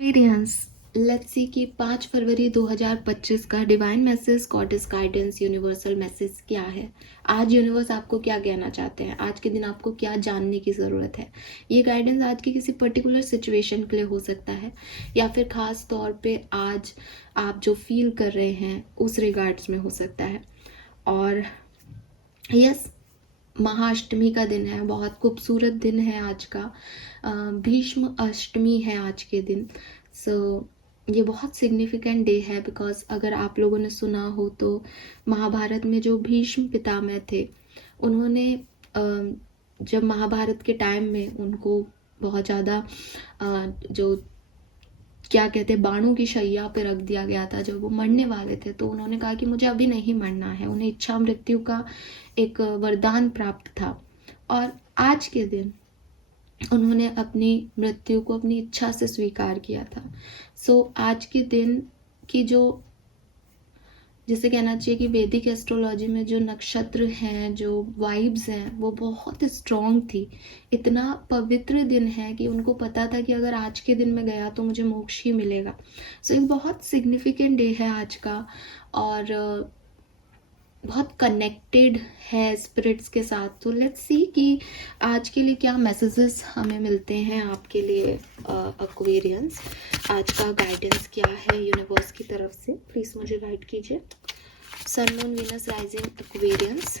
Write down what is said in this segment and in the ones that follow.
Experience. Let's see कि 5 फरवरी 2025 का divine message, goddess guidance, universal message क्या है। आज यूनिवर्स आपको क्या कहना चाहते हैं, आज के दिन आपको क्या जानने की ज़रूरत है। ये गाइडेंस आज की किसी पर्टिकुलर सिचुएशन के लिए हो सकता है या फिर ख़ास तौर पे आज आप जो फील कर रहे हैं उस रिगार्ड्स में हो सकता है। और यस, महाअष्टमी का दिन है, बहुत खूबसूरत दिन है आज का। भीष्म अष्टमी है आज के दिन। सो ये बहुत सिग्निफिकेंट डे है बिकॉज अगर आप लोगों ने सुना हो तो महाभारत में जो भीष्म पितामह थे उन्होंने जब महाभारत के टाइम में उनको बहुत ज़्यादा जो क्या कहते हैं बाणों की शैया पे रख दिया गया था, जब वो मरने वाले थे तो उन्होंने कहा कि मुझे अभी नहीं मरना है। उन्हें इच्छा मृत्यु का एक वरदान प्राप्त था और आज के दिन उन्होंने अपनी मृत्यु को अपनी इच्छा से स्वीकार किया था। सो आज के दिन की जो जिसे कहना चाहिए कि वैदिक एस्ट्रोलॉजी में जो नक्षत्र हैं, जो वाइब्स हैं, वो बहुत स्ट्रॉन्ग थी। इतना पवित्र दिन है कि उनको पता था कि अगर आज के दिन में गया तो मुझे मोक्ष ही मिलेगा। सो एक बहुत सिग्निफिकेंट डे है आज का और बहुत कनेक्टेड है स्पिरिट्स के साथ। तो लेट्स सी कि आज के लिए क्या मैसेजेस हमें मिलते हैं आपके लिए एक्वेरियंस। आज का गाइडेंस क्या है यूनिवर्स की तरफ से, प्लीज़ मुझे गाइड कीजिए। Sun moon Venus rising aquarians,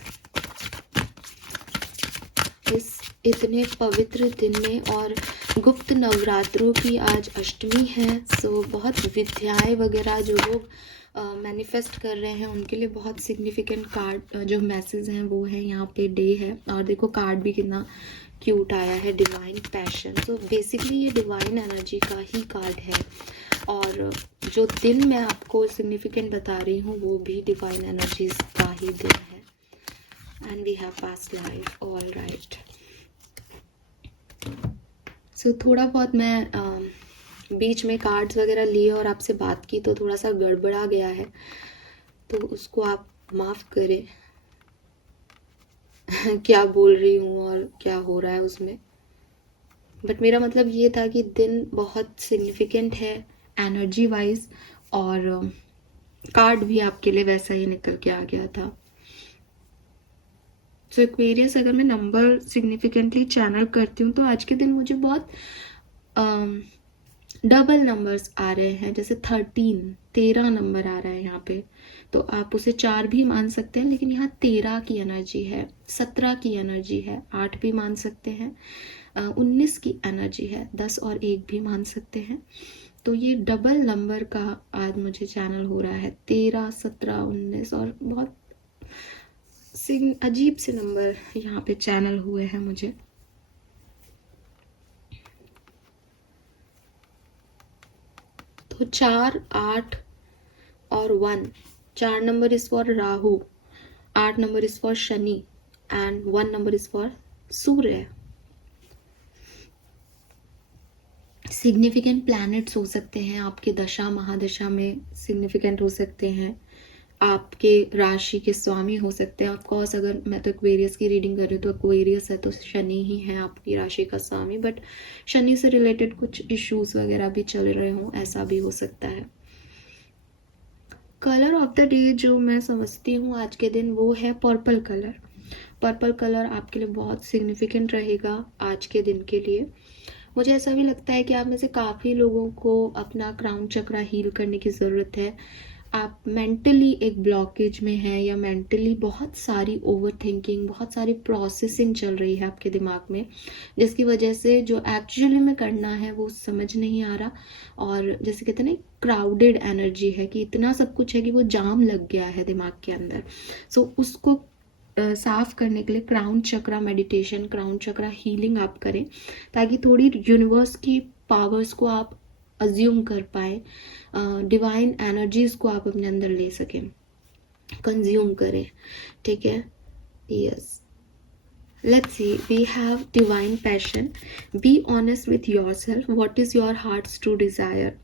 इस इतने पवित्र दिन में और गुप्त नवरात्रों की आज अष्टमी है। सो बहुत विद्याएं वगैरह जो लोग मैनिफेस्ट कर रहे हैं उनके लिए बहुत सिग्निफिकेंट कार्ड जो मैसेज हैं वो है यहाँ पे डे है। और देखो कार्ड भी कितना क्यूट आया है, डिवाइन पैशन। तो बेसिकली ये डिवाइन एनर्जी का ही कार्ड है और जो दिन मैं आपको सिग्निफिकेंट बता रही हूँ वो भी डिवाइन एनर्जीज का ही दिन है। And we have past life, all right. So थोड़ा बहुत मैं बीच में कार्ड्स वगैरह लिए और आपसे बात की तो थोड़ा सा गड़बड़ा गया है, तो उसको आप माफ़ करें। क्या बोल रही हूँ और क्या हो रहा है उसमें, बट मेरा मतलब ये था कि दिन बहुत सिग्निफिकेंट है एनर्जी वाइज और कार्ड भी आपके लिए वैसा ही निकल के आ गया था। सो एक्वेरियस, अगर मैं नंबर सिग्निफिकेंटली चैनल करती हूँ तो आज के दिन मुझे बहुत डबल नंबर्स आ रहे हैं, जैसे 13 नंबर आ रहा है यहाँ पे। तो आप उसे 4 भी मान सकते हैं, लेकिन यहाँ 13 की एनर्जी है, 17 की एनर्जी है, 8 भी मान सकते हैं, 19 की एनर्जी है, 10 और 1 भी मान सकते हैं। तो ये डबल नंबर का आज मुझे चैनल हो रहा है, 13, 17, 19 और बहुत अजीब से नंबर यहाँ पे चैनल हुए हैं मुझे। तो 4, 8 और 1, 4 number is for Rahu, 8 number is for Shani and 1 number is for Surya. Significant planets हो सकते हैं आपके दशा महादशा में, सिग्निफिकेंट हो सकते हैं, आपके राशि के स्वामी हो सकते हैं। ऑफकोर्स अगर मैं तो एक्वेरियस की रीडिंग कर रही हूँ तो एक्वेरियस है तो शनि ही है आपकी राशि का स्वामी, बट शनि से रिलेटेड कुछ इश्यूज वगैरह भी चल रहे हों, ऐसा भी हो सकता है। कलर ऑफ द डे जो मैं समझती हूँ आज के दिन वो है पर्पल कलर। पर्पल कलर आपके लिए बहुत सिग्निफिकेंट रहेगा आज के दिन के लिए। मुझे ऐसा भी लगता है कि आप में से काफ़ी लोगों को अपना क्राउन चक्रा हील करने की ज़रूरत है। आप मेंटली एक ब्लॉकेज में हैं या मेंटली बहुत सारी ओवर थिंकिंग, बहुत सारी प्रोसेसिंग चल रही है आपके दिमाग में, जिसकी वजह से जो एक्चुअली में करना है वो समझ नहीं आ रहा। और जैसे कहते हैं ना, क्राउडेड एनर्जी है कि इतना सब कुछ है कि वो जाम लग गया है दिमाग के अंदर। सो उसको साफ करने के लिए क्राउन चक्रा मेडिटेशन, क्राउन चक्रा हीलिंग आप करें ताकि थोड़ी यूनिवर्स की पावर्स को आप अज्यूम कर पाए, डिवाइन एनर्जीज को आप अपने अंदर ले सकें, कंज्यूम करें। ठीक है, yes. Let's see, we have divine passion, be honest with yourself, what is your heart's true desire.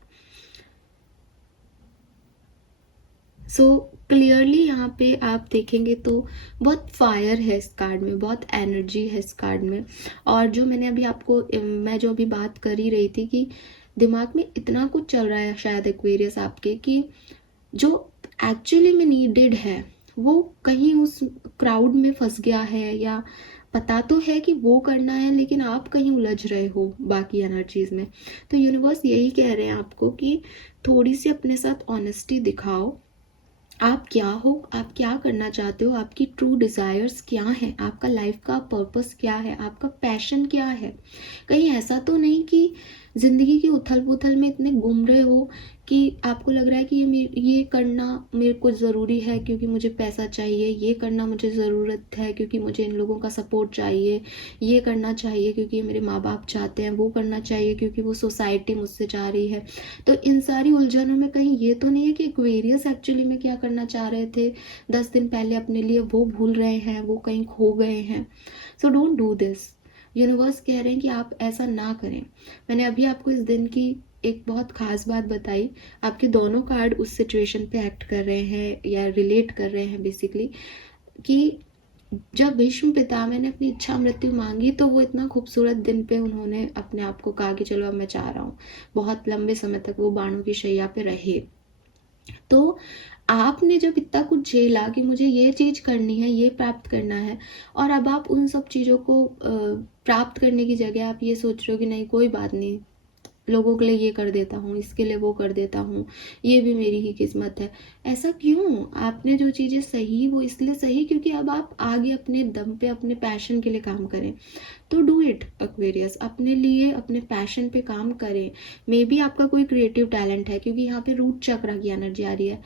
So clearly यहाँ पे आप देखेंगे तो बहुत फायर है इस कार्ड में, बहुत एनर्जी है इस कार्ड में। और जो मैंने अभी आपको मैं जो अभी बात कर ही रही थी कि दिमाग में इतना कुछ चल रहा है शायद एक्वेरियस आपके कि जो एक्चुअली में नीडेड है वो कहीं उस क्राउड में फंस गया है, या पता तो है कि वो करना है लेकिन आप कहीं उलझ रहे हो बाकी एनर्जीज में। तो यूनिवर्स यही कह रहे हैं आपको कि थोड़ी सी अपने साथ ऑनेस्टी दिखाओ। आप क्या हो, आप क्या करना चाहते हो, आपकी ट्रू डिज़ायर्स क्या है, आपका लाइफ का पर्पस क्या है, आपका पैशन क्या है। कहीं ऐसा तो नहीं कि ज़िंदगी की उथल पुथल में इतने गुम रहे हो कि आपको लग रहा है कि ये करना मेरे को ज़रूरी है क्योंकि मुझे पैसा चाहिए, ये करना मुझे ज़रूरत है क्योंकि मुझे इन लोगों का सपोर्ट चाहिए, ये करना चाहिए क्योंकि मेरे माँ बाप चाहते हैं, वो करना चाहिए क्योंकि वो सोसाइटी मुझसे चाह रही है। तो इन सारी उलझनों में कहीं ये तो नहीं है कि एक्वेरियस एक्चुअली में क्या करना चाह रहे थे 10 दिन पहले अपने लिए, वो भूल रहे हैं, वो कहीं खो गए हैं। So don't do this. Universe कह रहे हैं कि आप ऐसा ना करें। मैंने अभी आपको इस दिन की एक बहुत ख़ास बात बताई। आपके दोनों कार्ड उस सिचुएशन पे एक्ट कर रहे हैं या रिलेट कर रहे हैं बेसिकली, कि जब भीष्म पितामह ने अपनी इच्छा मृत्यु मांगी तो वो इतना खूबसूरत दिन पे उन्होंने अपने आप को कहा कि चलो अब मैं चाह रहा हूँ। बहुत लंबे समय तक वो बाणों की शैया पे रहे। तो आपने जब इतना कुछ झेला कि मुझे ये चीज़ करनी है, ये प्राप्त करना है, और अब आप उन सब चीज़ों को प्राप्त करने की जगह आप ये सोच रहे हो कि नहीं कोई बात नहीं, लोगों के लिए ये कर देता हूँ, इसके लिए वो कर देता हूँ, ये भी मेरी ही किस्मत है। ऐसा क्यों? आपने जो चीज़ें सही वो इसलिए सही क्योंकि अब आप आगे अपने दम पे अपने पैशन के लिए काम करें। तो डू इट एक्वेरियस, अपने लिए अपने पैशन पे काम करें। मे बी आपका कोई क्रिएटिव टैलेंट है क्योंकि यहाँ पे रूट चक्र की एनर्जी आ रही है,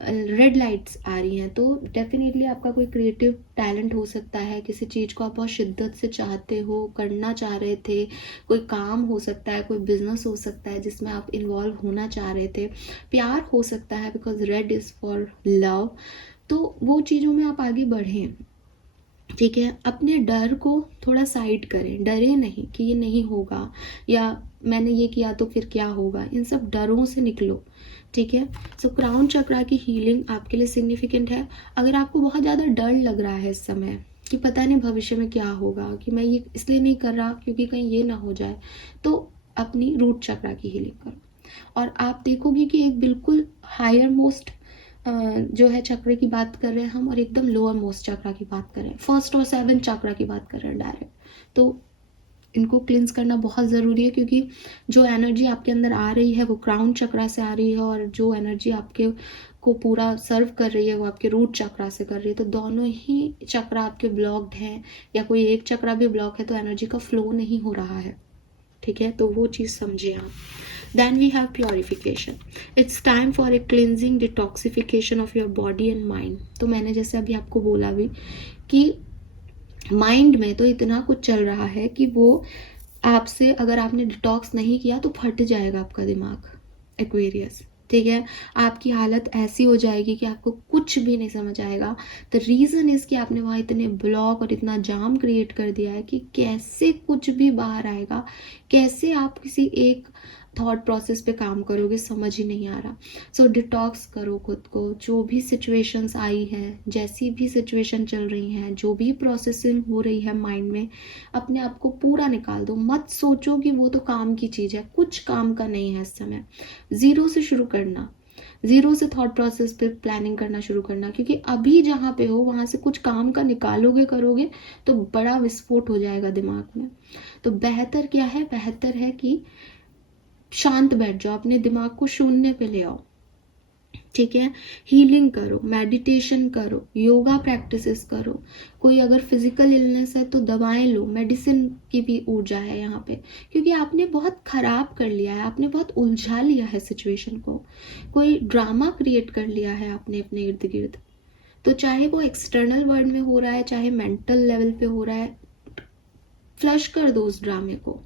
रेड लाइट्स आ रही हैं, तो डेफिनेटली आपका कोई क्रिएटिव टैलेंट हो सकता है। किसी चीज़ को आप बहुत शिद्दत से चाहते हो, करना चाह रहे थे, कोई काम हो सकता है, कोई बिजनेस हो सकता है जिसमें आप इन्वॉल्व होना चाह रहे थे, प्यार हो सकता है because red is for love. तो वो चीज़ों में आप आगे बढ़ें, ठीक है। अपने डर को थोड़ा साइड करें, डरे नहीं कि ये नहीं होगा या मैंने ये किया तो फिर क्या होगा, इन सब डरों से निकलो, ठीक है। सो क्राउन चक्रा की हीलिंग आपके लिए सिग्निफिकेंट है। अगर आपको बहुत ज़्यादा डर लग रहा है इस समय कि पता नहीं भविष्य में क्या होगा, कि मैं ये इसलिए नहीं कर रहा क्योंकि कहीं ये ना हो जाए, तो अपनी रूट चक्रा की हीलिंग करो और आप देखोगे कि एक बिल्कुल हायर मोस्ट जो है चक्र की बात कर रहे हैं हम, और एकदम लोअर मोस्ट चक्र की बात कर रहे हैं, फर्स्ट और सेवन चक्र की बात कर रहे हैं डायरेक्ट। तो इनको क्लिंस करना बहुत ज़रूरी है क्योंकि जो एनर्जी आपके अंदर आ रही है वो क्राउन चक्रा से आ रही है, और जो एनर्जी आपके को पूरा सर्व कर रही है वो आपके रूट चक्रा से कर रही है। तो दोनों ही चक्र आपके ब्लॉक्ड हैं, या कोई एक चक्रा भी ब्लॉक है तो एनर्जी का फ्लो नहीं हो रहा है, ठीक है। तो वो चीज़ समझे आप। Then we have purification. It's time for a cleansing, detoxification of your body and mind. तो मैंने जैसे अभी आपको बोला भी कि माइंड में तो इतना कुछ चल रहा है कि वो आपसे अगर आपने डिटॉक्स नहीं किया तो फट जाएगा आपका दिमाग एक्वेरियस, ठीक है। आपकी हालत ऐसी हो जाएगी कि आपको कुछ भी नहीं समझ आएगा। द रीज़न इज़ कि आपने वहाँ इतने ब्लॉक और इतना जाम क्रिएट कर दिया है कि कैसे कुछ भी बाहर आएगा, कैसे आप किसी एक थॉट प्रोसेस पे काम करोगे, समझ ही नहीं आ रहा। सो डिटॉक्स करो खुद को। जो भी सिचुएशंस आई हैं, जैसी भी सिचुएशन चल रही हैं, जो भी प्रोसेसिंग हो रही है माइंड में, अपने आप को पूरा निकाल दो। मत सोचो कि वो तो काम की चीज़ है, कुछ काम का नहीं है इस समय। ज़ीरो से शुरू करना, ज़ीरो से थॉट प्रोसेस पे प्लानिंग करना शुरू करना, क्योंकि अभी जहाँ पे हो वहाँ से कुछ काम का निकालोगे करोगे तो बड़ा विस्फोट हो जाएगा दिमाग में। तो बेहतर क्या है? बेहतर है कि शांत बैठ जाओ, अपने दिमाग को शून्य पे ले आओ, ठीक है। हीलिंग करो, मेडिटेशन करो, योगा प्रैक्टिसेस करो। कोई अगर फिजिकल इलनेस है तो दवाएं लो, मेडिसिन की भी ऊर्जा है यहाँ पे, क्योंकि आपने बहुत खराब कर लिया है, आपने बहुत उलझा लिया है सिचुएशन को, कोई ड्रामा क्रिएट कर लिया है आपने अपने इर्द गिर्द। तो चाहे वो एक्सटर्नल वर्ल्ड में हो रहा है, चाहे मेंटल लेवल पे हो रहा है, फ्लश कर दो उस ड्रामे को।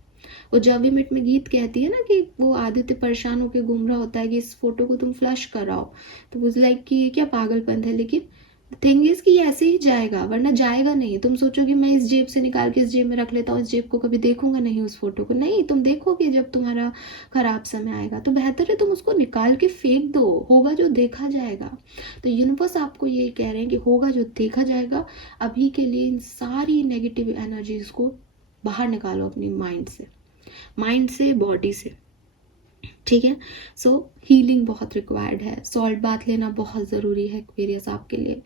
वो जब मिट में गीत कहती है ना कि वो आदित्य परेशान होकर घूम रहा होता है कि इस फोटो को तुम फ्लश कराओ, तो वो लाइक कि ये क्या पागलपन है। लेकिन थिंग इज कि ऐसे ही जाएगा, वरना जाएगा नहीं। तुम सोचोगे मैं इस जेब से निकाल के इस जेब में रख लेता हूँ, इस जेब को कभी देखूंगा नहीं उस फोटो को, नहीं, तुम देखोगे जब तुम्हारा खराब समय आएगा। तो बेहतर है तुम उसको निकाल के फेंक दो, होगा जो देखा जाएगा। तो यूनिवर्स आपको ये कह रहे हैं कि होगा जो देखा जाएगा। अभी के लिए इन सारी नेगेटिव एनर्जीज को बाहर निकालो अपनी माइंड से, बॉडी से, ठीक है। सो हीलिंग बहुत रिक्वायर्ड है, सॉल्ट बाथ लेना बहुत ज़रूरी है एक्वेरियस आपके लिए।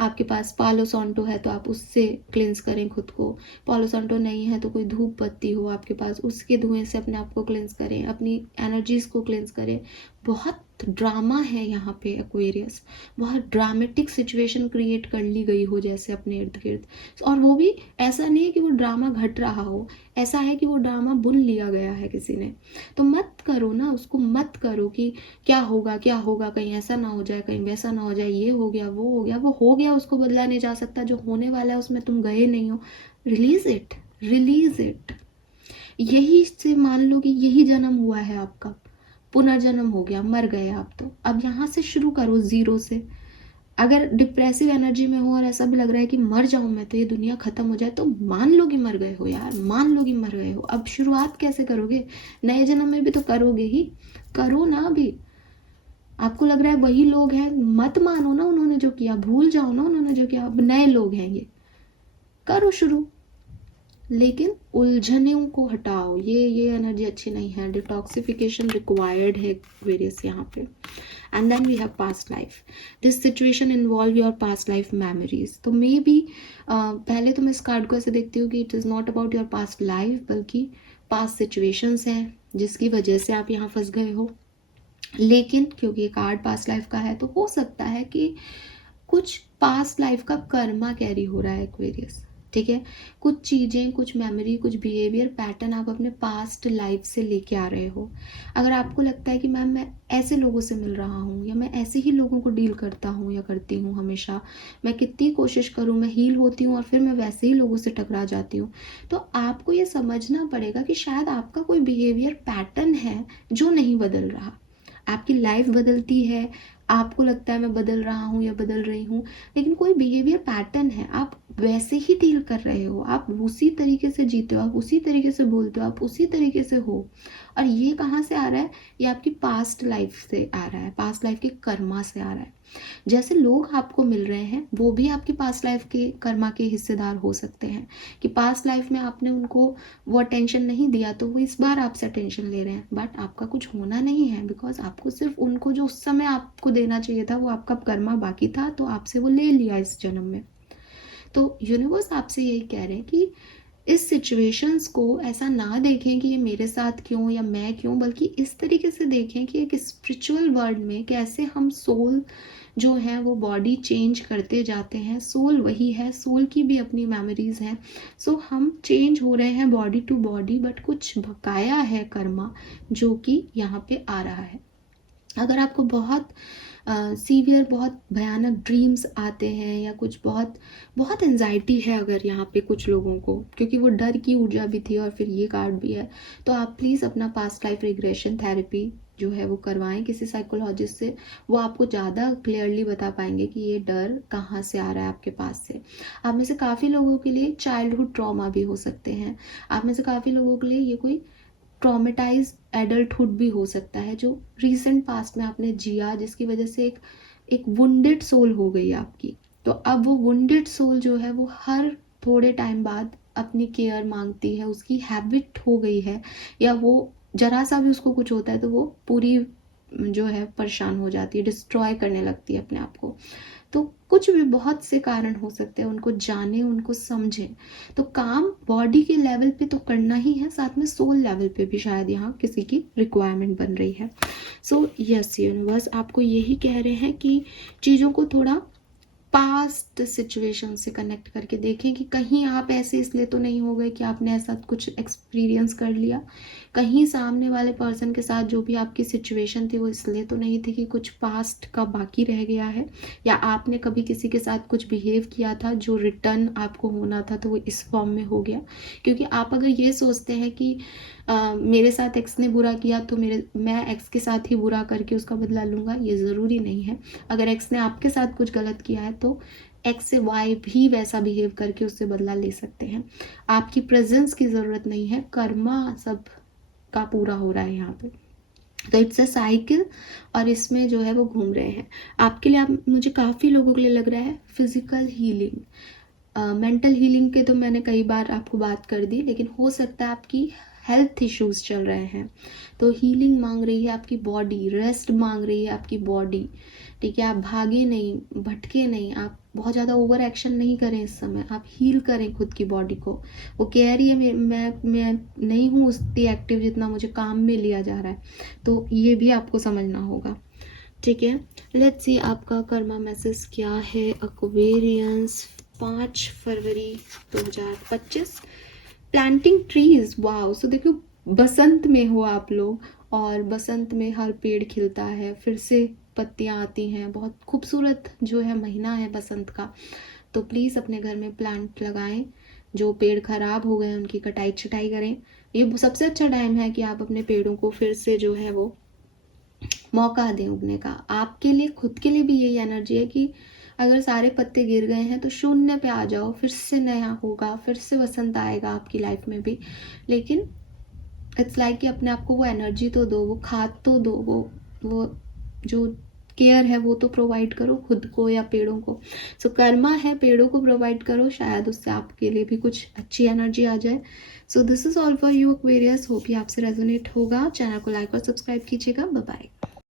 आपके पास पालो सॉन्टो है तो आप उससे क्लिंस करें खुद को। पालो सॉन्टो नहीं है तो कोई धूप बत्ती हो आपके पास, उसके धुएं से अपने आप को क्लिंस करें, अपनी एनर्जीज को क्लिंस करें। बहुत ड्रामा है यहाँ पे एक्वेरियस, बहुत ड्रामेटिक सिचुएशन क्रिएट कर ली गई हो जैसे अपने इर्द गिर्द। और वो भी ऐसा नहीं है कि वो ड्रामा घट रहा हो, ऐसा है कि वो ड्रामा बुन लिया गया है किसी ने। तो मत करो ना उसको, मत करो कि क्या होगा क्या होगा, कहीं ऐसा ना हो जाए, कहीं वैसा ना हो जाए, ये हो गया वो हो गया। वो हो गया, उसको बदला नहीं जा सकता। जो होने वाला है उसमें तुम गए नहीं हो। Release it, release it. यही से मान लो कि यही जन्म हुआ है आपका, पुनर्जन्म हो गया, मर गए आप। तो अब यहाँ से शुरू करो जीरो से। अगर डिप्रेसिव एनर्जी में हो और ऐसा भी लग रहा है कि मर जाऊं मैं, तो ये दुनिया खत्म हो जाए, तो मान लो कि मर गए हो यार, मान लो कि मर गए हो। अब शुरुआत कैसे करोगे? नए जन्म में भी तो करोगे ही, करो ना। अभी आपको लग रहा है वही लोग हैं, मत मानो ना उन्होंने जो किया, भूल जाओ ना उन्होंने जो किया। अब नए लोग हैं ये, करो शुरू, लेकिन उलझनों को हटाओ। ये एनर्जी अच्छी नहीं है, डिटॉक्सिफिकेशन रिक्वायर्ड है वेरियस यहाँ पे। And then we have past life. This situation involve your past life memories. तो मे बी पहले तो मैं इस कार्ड को ऐसे देखती हूँ कि it is not about your past life, बल्कि पास्ट सिचुएशंस हैं जिसकी वजह से आप यहाँ फंस गए हो। लेकिन क्योंकि ये कार्ड पास्ट लाइफ का है, तो हो सकता है कि कुछ पास्ट लाइफ का कर्मा कैरी हो रहा है एक्वेरियस। ठीक है, कुछ चीज़ें, कुछ मेमोरी, कुछ बिहेवियर पैटर्न आप अपने पास्ट लाइफ से लेके आ रहे हो। अगर आपको लगता है कि मैम मैं ऐसे लोगों से मिल रहा हूँ, या मैं ऐसे ही लोगों को डील करता हूँ या करती हूँ हमेशा, मैं कितनी कोशिश करूँ मैं हील होती हूँ और फिर मैं वैसे ही लोगों से टकरा जाती हूँ, तो आपको ये समझना पड़ेगा कि शायद आपका कोई बिहेवियर पैटर्न है जो नहीं बदल रहा। आपकी लाइफ बदलती है, आपको लगता है मैं बदल रहा हूँ या बदल रही हूँ, लेकिन कोई बिहेवियर पैटर्न है, आप वैसे ही डील कर रहे हो, आप उसी तरीके से जीते हो, आप उसी तरीके से बोलते हो, आप उसी तरीके से हो। और ये कहाँ से आ रहा है? ये आपकी पास्ट लाइफ से आ रहा है, पास्ट लाइफ के कर्मा से आ रहा है। जैसे लोग आपको मिल रहे हैं वो भी आपकी पास्ट लाइफ के कर्मा के हिस्सेदार हो सकते हैं, कि पास्ट लाइफ में आपने उनको वो अटेंशन नहीं दिया तो वो इस बार आपसे अटेंशन ले रहे हैं। बट आपका कुछ होना नहीं है, बिकॉज आपको सिर्फ उनको जो उस समय आपको देना चाहिए था, वो आपका कर्मा बाकी था, तो आपसे वो ले लिया इस जन्म में। तो यूनिवर्स आपसे यही कह रहे हैं कि इस सिचुएशंस को ऐसा ना देखें कि ये मेरे साथ क्यों या मैं क्यों, बल्कि इस तरीके से देखें कि एक स्पिरिचुअल वर्ल्ड में कैसे हम सोल जो है वो बॉडी चेंज करते जाते हैं। सोल वही है, सोल की भी अपनी मेमोरीज हैं। सो हम चेंज हो रहे हैं बॉडी टू बॉडी, बट कुछ बकाया है कर्मा जो कि यहाँ पे आ रहा है। अगर आपको बहुत सीवियर, बहुत भयानक ड्रीम्स आते हैं, या कुछ बहुत बहुत एंजाइटी है अगर यहाँ पे कुछ लोगों को, क्योंकि वो डर की ऊर्जा भी थी और फिर ये कार्ड भी है, तो आप प्लीज़ अपना पास्ट लाइफ रिग्रेशन थेरेपी जो है वो करवाएं किसी साइकोलॉजिस्ट से। वो आपको ज़्यादा क्लियरली बता पाएंगे कि ये डर कहाँ से आ रहा है आपके पास से। आप में से काफ़ी लोगों के लिए चाइल्डहुड ट्रॉमा भी हो सकते हैं। आप में से काफ़ी लोगों के लिए ये कोई ट्रॉमेटाइज एडल्टहुड भी हो सकता है, जो रिसेंट पास्ट में आपने जिया, जिसकी वजह से एक वुंडेड सोल हो गई आपकी। तो अब वो वुंडेड सोल जो है वो हर थोड़े टाइम बाद अपनी केयर मांगती है, उसकी हैबिट हो गई है, या वो जरा सा भी उसको कुछ होता है तो वो पूरी जो है परेशान हो जाती है, डिस्ट्रॉय करने लगती है अपने आप को। तो कुछ भी बहुत से कारण हो सकते हैं, उनको जाने, उनको समझें। तो काम बॉडी के लेवल पे तो करना ही है, साथ में सोल लेवल पे भी शायद यहाँ किसी की रिक्वायरमेंट बन रही है। सो यस, यूनिवर्स आपको यही कह रहे हैं कि चीज़ों को थोड़ा पास्ट सिचुएशन से कनेक्ट करके देखें कि कहीं आप ऐसे इसलिए तो नहीं हो गए कि आपने ऐसा कुछ एक्सपीरियंस कर लिया, कहीं सामने वाले पर्सन के साथ जो भी आपकी सिचुएशन थी वो इसलिए तो नहीं थी कि कुछ पास्ट का बाकी रह गया है, या आपने कभी किसी के साथ कुछ बिहेव किया था जो रिटर्न आपको होना था तो वो इस फॉर्म में हो गया। क्योंकि आप अगर ये सोचते हैं कि मेरे साथ एक्स ने बुरा किया तो मैं एक्स के साथ ही बुरा करके उसका बदला लूँगा, ये ज़रूरी नहीं है। अगर एक्स ने आपके साथ कुछ गलत किया है तो एक्स से वाई भी वैसा बिहेव करके उससे बदला ले सकते हैं। आपकी प्रेजेंस की ज़रूरत नहीं है, कर्मा सब का पूरा हो रहा है यहाँ पे। तो इट्स अ साइकिल, और इसमें जो है वो घूम रहे हैं आपके लिए। मुझे काफ़ी लोगों के लिए लग रहा है फिजिकल हीलिंग, मेंटल हीलिंग के तो मैंने कई बार आपको बात कर दी, लेकिन हो सकता है आपकी हेल्थ इश्यूज चल रहे हैं, तो हीलिंग मांग रही है आपकी बॉडी, रेस्ट मांग रही है आपकी बॉडी। ठीक है, आप भागे नहीं, भटके नहीं, आप बहुत ज़्यादा ओवर एक्शन नहीं करें इस समय, आप हील करें खुद की बॉडी को। वो कह रही है मैं नहीं हूँ उतनी एक्टिव जितना मुझे काम में लिया जा रहा है, तो ये भी आपको समझना होगा। ठीक है, लेट्स सी आपका कर्मा मैसेज क्या है एक्वेरियंस 5 फरवरी 2025। Planting trees, wow. सो देखो, बसंत में हो आप लोग, और बसंत में हर पेड़ खिलता है, फिर से पत्तियां आती हैं, बहुत खूबसूरत जो है महीना है बसंत का। तो प्लीज़ अपने घर में प्लांट लगाएं, जो पेड़ खराब हो गए उनकी कटाई छटाई करें। ये सबसे अच्छा टाइम है कि आप अपने पेड़ों को फिर से जो है वो मौका दें उगने का। आपके लिए, खुद के लिए भी यही एनर्जी है कि अगर सारे पत्ते गिर गए हैं तो शून्य पे आ जाओ, फिर से नया होगा, फिर से वसंत आएगा आपकी लाइफ में भी। लेकिन इट्स लाइक कि अपने आप को वो एनर्जी तो दो, वो खाद तो दो, वो जो केयर है वो तो प्रोवाइड करो खुद को या पेड़ों को। सो कर्मा है, पेड़ों को प्रोवाइड करो, शायद उससे आपके लिए भी कुछ अच्छी एनर्जी आ जाए। So this is all for you Aquarius, hope ये आपसे रेजोनेट होगा। चैनल को लाइक और सब्सक्राइब कीजिएगा। Bye bye.